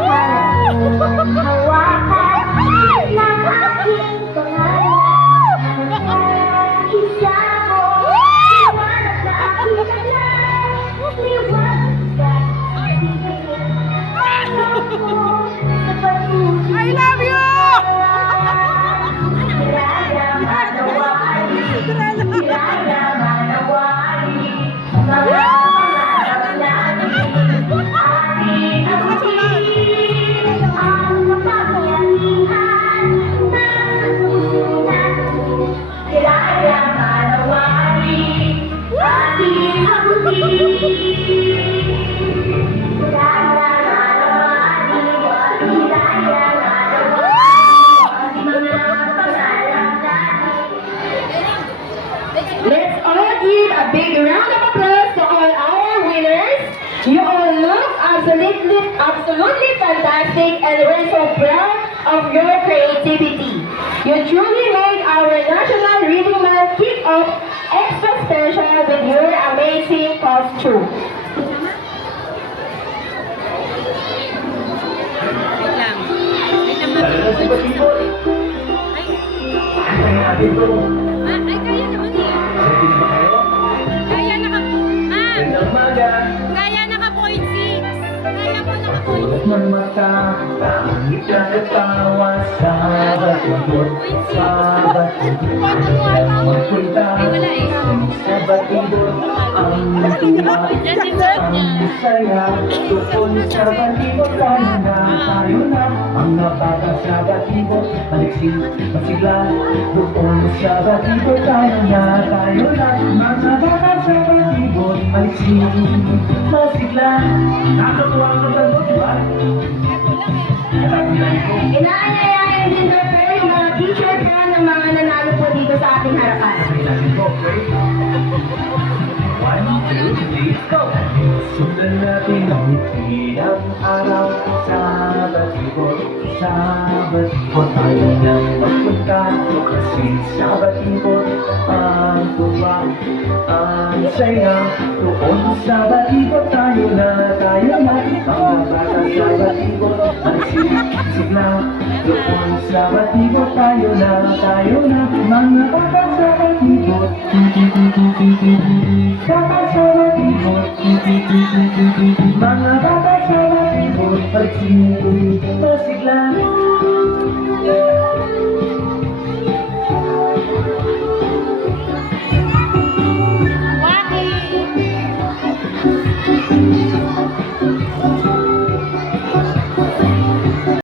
Halagang hawakan ng aking pangalan. Isa mo, iwanag sa aking alam. Liwanag ka, sa patuloy. I love you! Hiraya manawari, hiraya manawari, mga pangarap namin, ating abutin, ang makapangyarihan, nasa puso natin. Hiraya manawari, ating abutin. Hiraya manawari, hiraya manawari, mga pangarap natin. Let's all give a big round of applause to all our winners. You all look absolutely fantastic and we're so proud of your creativity. You truly made our National Reading Month kick-off extra special with your amazing costume. Wait lang. Talaga si Batibot. Ay, natin to. Ay, kaya naman eh. Ready ba kayo? Kaya Gandang umaga. Kaya naka-point 6. Kaya ko naka-point Tulad ng mata, pangit na katawa sa Batibot. Sa Batibot. Ang magpunta sa Batibot. Ang tuwa, ang saya. Tukol sa Batibot, tayo na. Ang nabata sa Batibot, maliksik, masigla. Tukol sa Batibot, tayo na. Mga bata sa Batibot, maliksik, masigla. Nakakatuwa ang Batibot, di ba? Natatunan ko. Inaanyayahan din sir yung mga teacher pa ng mga nanalo po dito sa ating harapan. Natin ko, okay? 1, 2, 3, go! Sundan natin ang ngiti ang araw sa Batibot. Sa Batibot tayo nang magpunta. Kasi sa Batibot ang tuwa, ang saya. Doon sa Batibot tayo na. Ang bata sa Batibot, ang sigla. Doon sa Batibot tayo na. Mga bata sa Batibot. Bata sa Batibot. Mga bata sa Batibot. Pagsigla.